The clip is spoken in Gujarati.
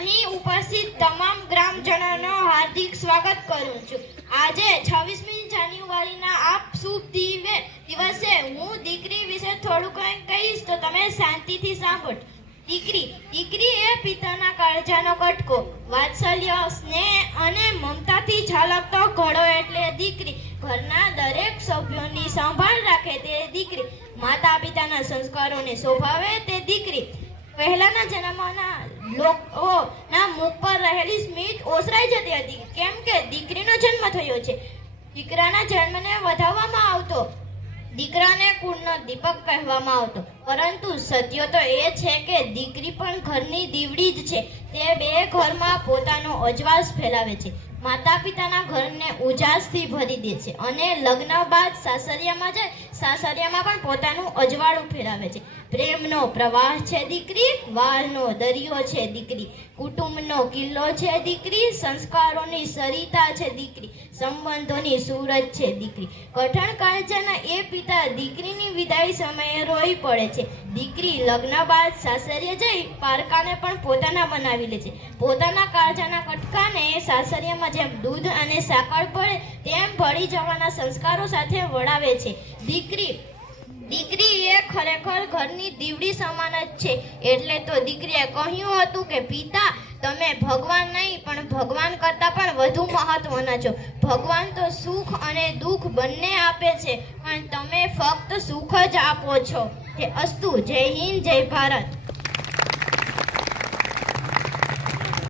અહીં ઉપસ્થિત તમામ ગ્રામજનોનો હાર્દિક સ્વાગત કરું છું. આજે 26મી જાન્યુઆરીના આ શુભ દિવસે હું દીકરી વિશે થોડું કંઈ કહીશ તો તમે શાંતિથી સાંભળો. દીકરી એ પિતાના કાળજાનો કટકો, વાત્સલ્ય, સ્નેહ અને મમતાથી છલકતો ઘડો એટલે દીકરી. ઘરના દરેક સભ્યોની સંભાળ રાખે તે દીકરી. માતા પિતાના સંસ્કારોને શોભાવે તે દીકરી. પહેલાના જન્મના લોકોના મુખ પર રહેલી સ્મિત ઓસરાઈ જતી હતી, કેમ કે દીકરીનો જન્મ થયો છે. દીકરાના જન્મને વધાવવામાં આવતો, દીકરાને કુળનો દીપક કહેવામાં આવતો. પરંતુ સત્ય તો એ છે કે દીકરી પણ ઘરની દીવડી જ છે. તે બે ઘરમાં પોતાનો અજવાસ ફેલાવે છે, માતા પિતાના ઘરને ઉજાસથી ભરી દે છે અને લગ્ન બાદ સાસરિયામાં જાય, સાસરિયામાં પણ પોતાનું અજવાળું ફેલાવે છે. પ્રેમનો પ્રવાહ છે દીકરી, વાલનો દરિયો છે દીકરી, કુટુંબનો કિલ્લો છે દીકરી, સંસ્કારોની સરિતા છે દીકરી, સંબંધોની સૂરજ છે દીકરી. કઠણ કાળજાના એ પિતા દીકરીની વિદાય સમયે રોઈ પડે છે. દીકરી લગ્ન બાદ સાસરિયે જઈ પારકાને પણ પોતાના બનાવી લે છે. પોતાના કાળજાના કટકાને સાસરિયામાં જેમ દૂધ અને સાકર પડે તેમ ભળી જવાના સંસ્કારો સાથે વળાવે છે. દીકરી એ ખરેખર ઘરની દીવડી સમાન જ છે. એટલે તો દીકરીએ કહ્યું હતું કે પિતા, તમે ભગવાન નહીં પણ ભગવાન કરતાં પણ વધુ મહત્વના છો. ભગવાન તો સુખ અને દુઃખ બંને આપે છે, પણ તમે ફક્ત સુખ જ આપો છો. અસ્તુ. જય હિન્દ, જય ભારત.